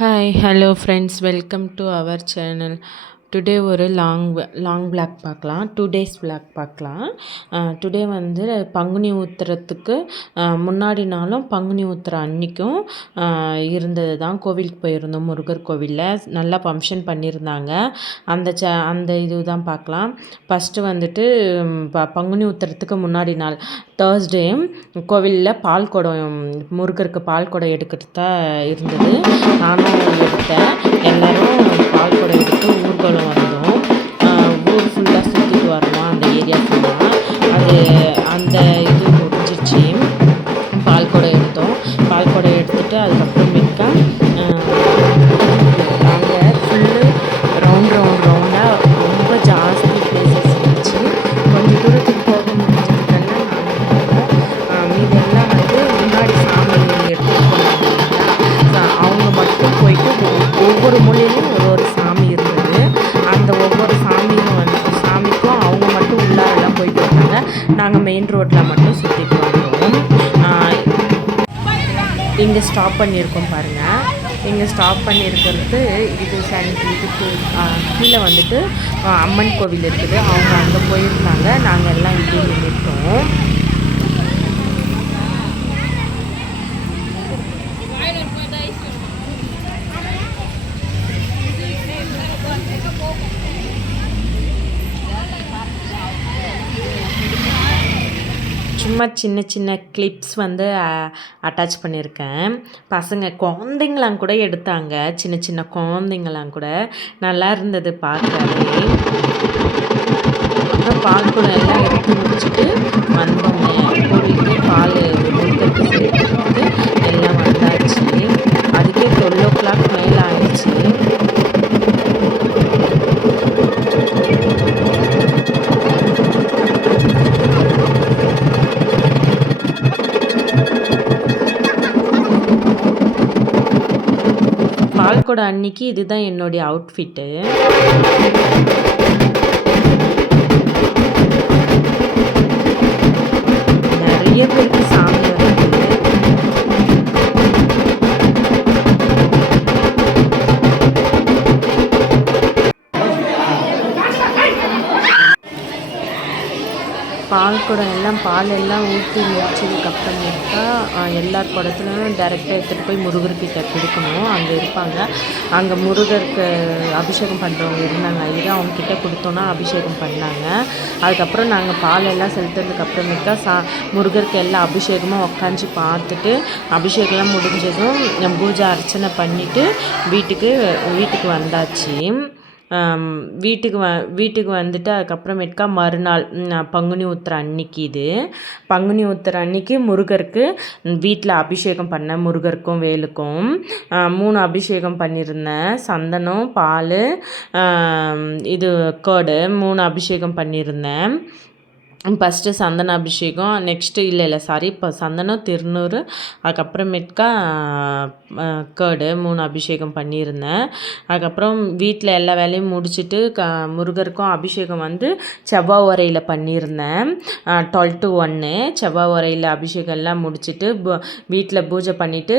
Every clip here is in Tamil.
Hi hello friends, welcome to our channel. Today ஒரு லாங் விளாக் பார்க்கலாம். 2 days விளாக் பார்க்கலாம். டுடே வந்து பங்குனி உத்திரத்துக்கு முன்னாடி நாளும் பங்குனி உத்திரம் அன்றைக்கும் இருந்தது தான். கோவிலுக்கு போயிருந்தோம், முருகர் கோவிலில் நல்லா ஃபங்க்ஷன் பண்ணியிருந்தாங்க. அந்த இது தான் பார்க்கலாம். ஃபஸ்ட்டு வந்துட்டு பங்குனி உத்திரத்துக்கு முன்னாடி நாள் தேர்ஸ்டே கோவிலில் பால் குடம், முருகருக்கு பால் குடம் எடுக்கிறதா இருந்தது. நானும் எடுத்தேன். எல்லோரும் பால் குடம் எடுத்து ஊர்வலம் வந்தோம். ஊர் ஃபுல்லாக சுற்றிட்டு வரணும், அந்த ஏரியா ஃபுல்லாக. அந்த இது முடிஞ்சிச்சு. பால் குடம் எடுத்தோம். பால் குடம் எடுத்துகிட்டு அதுக்கப்புறமேட்டுக்கா நாங்கள் ஃபுல்லு ரவுண்டாக ரொம்ப ஜாஸ்தி பிளேசஸ் இருந்துச்சு. கொஞ்சம் தூரத்துக்கு போக முடிஞ்சதுக்கெல்லாம் மீதெல்லாம் வந்து முன்னாடி சாமி எடுத்துகிட்டு போனாங்க. அவங்க மட்டும் போயிட்டு ஒவ்வொரு மூலையிலும் ஒரு சாமி இருந்தது. அந்த ஒவ்வொரு சாமிக்கும் அவங்க மட்டும் உள்ளாரெல்லாம் போயிட்டு வந்தாங்க. நாங்கள் மெயின் ரோட்டில் மட்டும் சுற்றிட்டு வந்தோம். இங்கே ஸ்டாப் பண்ணியிருக்கோம் பாருங்கள். இங்கே ஸ்டாப் பண்ணியிருக்கிறது இதுக்கு கீழே வந்துட்டு அம்மன் கோவில் இருக்குது. அவங்க அங்கே போயிருந்தாங்க. நாங்கள் எல்லாம் இங்கே நின்றுட்டோம். சும்மா சின்ன சின்ன கிளிப்ஸ் வந்து அட்டாச் பண்ணியிருக்கேன். குழந்தைங்களாம் கூட எடுத்தாங்க. சின்ன சின்ன குழந்தைங்களாம் கூட நல்லா இருந்தது பார்க்கவே. அப்புறம் பால் குடம் எல்லாம் எடுத்து முடிச்சுட்டு வந்தோங்க. கோவிலுக்கு பால் முருகருக்கு சேர்த்துட்டு எல்லாம் வந்தாச்சு. அதுக்கே 12 o'clock மேலே ஆயிடுச்சு. பால்கோட அன்னைக்கு இதுதான் என்னுடைய அவுட்ஃபிட்டு. நிறைய பேருக்கு சாமி வருது. பால் குடம் எல்லாம் பால் எல்லாம் ஊற்றி முடிச்சதுக்கப்புறமேட்டா எல்லார் குடத்துலையும் டைரெக்டாக எடுத்துகிட்டு போய் முருகர்கிட்ட கொடுக்கணும். அங்கே இருப்பாங்க. அங்கே முருகருக்கு அபிஷேகம் பண்ணுறவங்க இருந்தாங்க. ஐயா அவங்கக்கிட்ட கொடுத்தோன்னா அபிஷேகம் பண்ணாங்க. அதுக்கப்புறம் நாங்கள் பால் எல்லாம் செலுத்துறதுக்கப்புறமேட்டா முருகருக்கு எல்லா அபிஷேகமும் உக்காந்து பார்த்துட்டு அபிஷேகம்லாம் முடிஞ்சதும் பூஜை அர்ச்சனை பண்ணிவிட்டு வீட்டுக்கு வந்தாச்சு. வீட்டுக்கு வந்துட்டு அதுக்கப்புறமேட்டுக்கா மறுநாள் பங்குனி உத்திரம் அன்னைக்கு பங்குனி உத்திரம் அன்னைக்கு முருகருக்கு வீட்டில் அபிஷேகம் பண்ணேன். முருகருக்கும் வேலுக்கும் 3 அபிஷேகம் பண்ணியிருந்தேன். சந்தனம், பால், இது கேர்டு 3 அபிஷேகம் பண்ணியிருந்தேன். ஃபஸ்ட்டு சந்தன அபிஷேகம், நெக்ஸ்ட்டு இப்போ சந்தனம், திருநூறு, அதுக்கப்புறமேட்டுக்கா கேர்டு 3 அபிஷேகம் பண்ணியிருந்தேன். அதுக்கப்புறம் வீட்டில் எல்லா வேலையும் முடிச்சுட்டு முருகருக்கும் அபிஷேகம் வந்து செவ்வாய் உரையில் பண்ணியிருந்தேன். 12 to 1 செவ்வாய் உரையில் அபிஷேகம் எல்லாம் முடிச்சுட்டு வீட்டில் பூஜை பண்ணிவிட்டு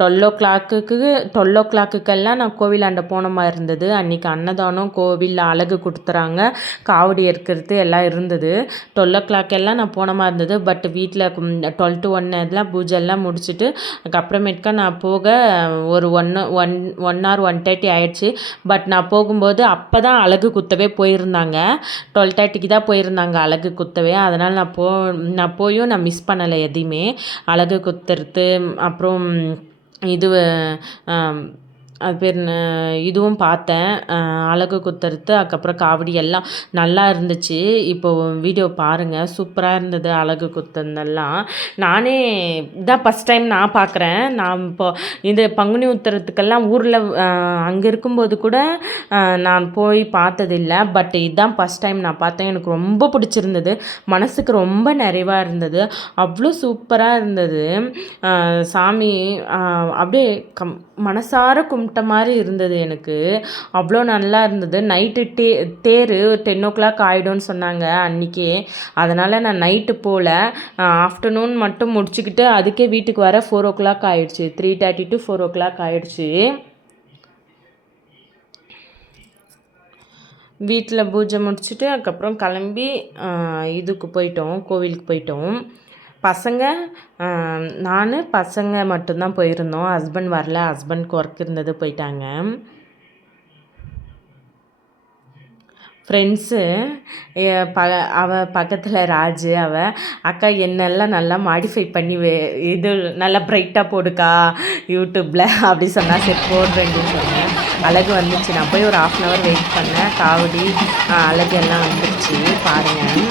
12 o'clock நான் கோவிலாண்ட போன மாதிரி இருந்தது. அன்றைக்கி அன்னதானம், கோவிலில் அழகு கொடுத்துறாங்க, காவடி இருக்கிறது எல்லாம் இருந்தது. 12 o'clock எல்லாம் நான் போன மாதிரி இருந்தது. பட் வீட்டில் 12 to 1 இதெல்லாம் பூஜை எல்லாம் முடிச்சுட்டு அதுக்கப்புறமேட்டுக்கா நான் போக ஒரு 1 hour 1:30 ஆயிடுச்சு. பட் நான் போகும்போது அப்போ தான் அழகு குத்தவே போயிருந்தாங்க. 12:30க்கு தான் போயிருந்தாங்க அழகு குத்தவே. அதனால் நான் போயும் நான் மிஸ் பண்ணலை எதையுமே. அழகு குத்துறது, அப்புறம் அது பேர் இதுவும் பார்த்தேன், அழகு குத்துறது, அதுக்கப்புறம் காவடி எல்லாம் நல்லா இருந்துச்சு. இப்போது வீடியோ பாருங்கள், சூப்பராக இருந்தது அழகு குத்துனதெல்லாம். நானே இதான் ஃபஸ்ட் டைம் நான் பார்க்குறேன். நான் இது பங்குனி உத்திரத்துக்கெல்லாம் ஊரில் அங்கே இருக்கும்போது கூட நான் போய் பார்த்ததில்லை. பட் இதுதான் ஃபஸ்ட் டைம் நான் பார்த்தேன். எனக்கு ரொம்ப பிடிச்சிருந்தது. மனசுக்கு ரொம்ப நிறைவாக இருந்தது. அவ்வளோ சூப்பராக இருந்தது. சாமி அப்படியே மனசார கும்பிட்டு கும்பிட்ட மாதிரி இருந்தது எனக்கு. அவ்வளோ நல்லா இருந்தது. நைட்டு தேர் 10 ஆகிடும்னு சொன்னாங்க அன்றைக்கே. அதனால் நான் நைட்டு போகல, ஆஃப்டர்நூன் மட்டும் முடிச்சுக்கிட்டு அதுக்கே வீட்டுக்கு வர 4 ஆகிடுச்சு. 3:30 to 4 ஆகிடுச்சு. வீட்டில் பூஜை முடிச்சுட்டு அதுக்கப்புறம் கிளம்பி இதுக்கு போயிட்டோம், கோவிலுக்கு போயிட்டோம். பசங்க மட்டும்தான் போயிருந்தோம். ஹஸ்பண்ட் வரல, ஹஸ்பண்ட்க்கு ஒர்க் இருந்தது, போயிட்டாங்க. ஃப்ரெண்ட்ஸு பக்கத்தில் ராஜு அக்கா என்னெல்லாம் நல்லா மாடிஃபை பண்ணி இது நல்லா ப்ரைட்டாக போடுக்கா யூடியூப்பில் அப்படி சொன்னால் சரி போடுறேன்னு சொன்னேன். அழகு வந்துச்சு. நான் போய் ஒரு 1/2 hour வெயிட் பண்ணேன். காவடி அழகு எல்லாம் வந்துருச்சு பாருங்கள்.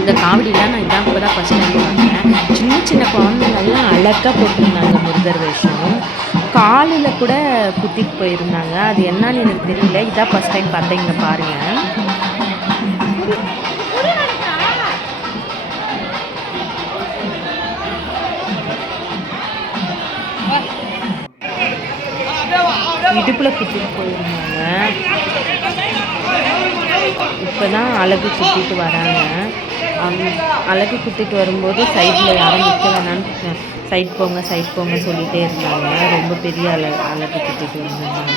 இந்த காவடிலாம் நான் இதான் இப்போ தான் ஃபஸ்ட் டைம் பார்த்தேன். சின்ன குழந்தைங்கள்லாம் அழகாக போட்டிருந்தாங்க முருகர் வேஷம். காலில் கூட குத்திட்டு போயிருந்தாங்க. அது என்னன்னு எனக்கு தெரியல. இதான் ஃபஸ்ட் டைம் பார்த்தேன். இங்கே பாருங்கள். இடுப்பில் குத்திட்டு போயிருந்தாங்க. இப்போ தான் அழகு குத்திட்டு வராங்க. அழகு குத்திட்டு வரும்போது சைடில் யாரும் நிற்க வேணான்னு சைட் போங்க சொல்லிகிட்டே இருந்தாங்க. ரொம்ப பெரிய அழகு குத்திட்டு வந்திருந்தாங்க.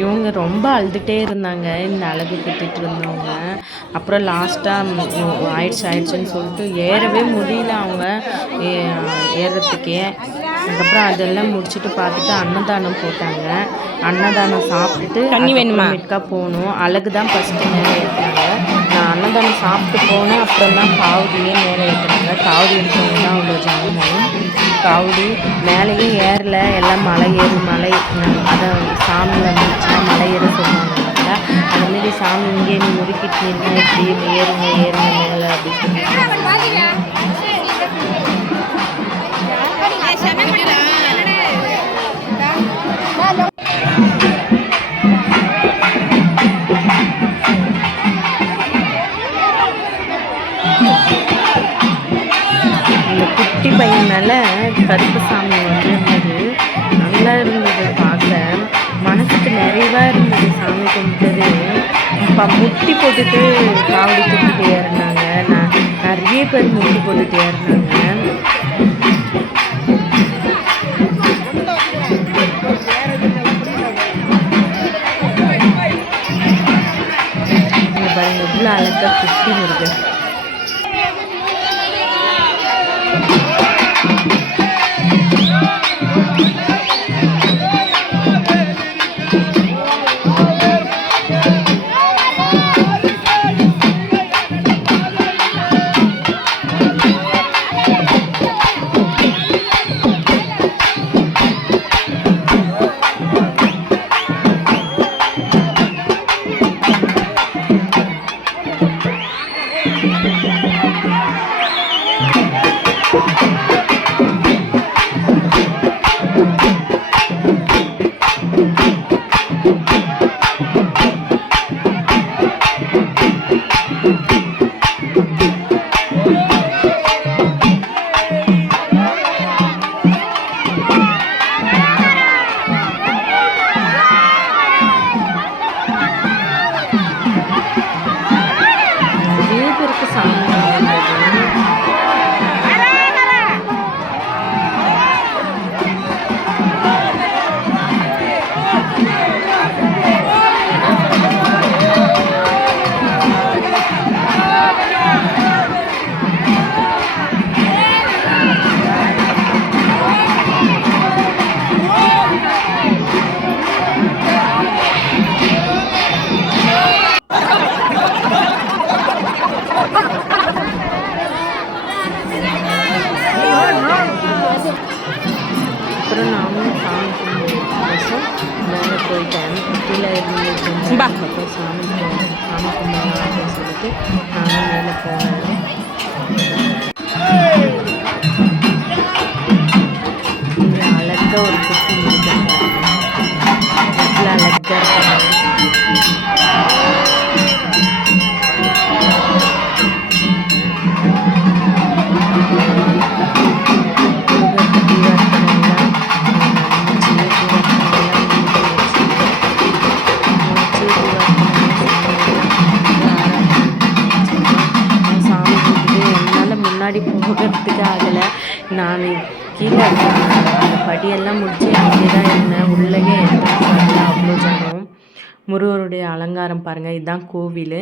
இவங்க ரொம்ப அழுதுகிட்டே இருந்தாங்க, இந்த அழகு குத்திட்டு இருந்தவங்க. அப்புறம் லாஸ்ட்டாக ஆயிடுச்சுன்னு சொல்லிட்டு ஏறவே முடியல அவங்க ஏறுறதுக்கே. அதுக்கப்புறம் அதெல்லாம் முடிச்சுட்டு பார்த்துட்டு அன்னதானம் போட்டாங்க. அன்னதானம் சாப்பிட்டுட்டு தண்ணி வேணுமாக்கா போகணும். அழகு தான் ஃபஸ்ட்டு மேலே ஏற்றினாங்க. நான் அன்னதானம் சாப்பிட்டு போனேன். அப்புறம் தான் காவடியே மேலே ஏற்றினாங்க. காவடி எடுத்தவங்க தான் அவ்வளோ ஜனமும். காவடி மேலேயும் ஏறல, எல்லாம் மலை அதை சாமி வந்துச்சுன்னா மலை ஏற சொல்லுவாங்க. அதுமாரி சாமி இங்கே நீ முறுக்கிட்டு நின்று இப்படி ஏறுங்க மேலே அப்படி சொல்லிட்டு இந்த குட்டி பையன் மேலே கருப்பு சாமி இருந்தது. நல்லா இருந்தது பார்க்க. மனசுக்கு நிறைவாக இருந்தது சாமி கும்பிட்டது. இப்போ முட்டி போட்டுட்டு காவடி கும்பிட்டு ஏறினாங்க. நிறைய பேர் முட்டி போட்டுட்டு ஏறினாங்க. பாருங்க எவ்வளோ அழகாக குட்டி முருகன். மேலே போயிட்டேன். கீழே இருந்துட்டு அப்புறம் சாமி கும்பிடலாம் அப்படின்னு சொல்லிட்டு நானும் மேலே போனேன். இங்கே அழகாக ஒரு குட்டி இருக்காங்க, எவ்வளோ அழகாக இருக்காங்க. முன்னாடி போகிறதுக்கு ஆகலை. நான் கீழே அந்த படியெல்லாம் முடித்து அங்கே தான் இருந்தேன். உள்ளேயே என்ட்ரன்ஸ் அவ்வளோ ஜனம். முருகருடைய அலங்காரம் பாருங்கள், இதுதான் கோவில்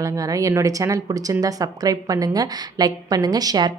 அலங்காரம். என்னுடைய சேனல் பிடிச்சிருந்தா சப்ஸ்கிரைப் பண்ணுங்கள், லைக் பண்ணுங்கள், ஷேர்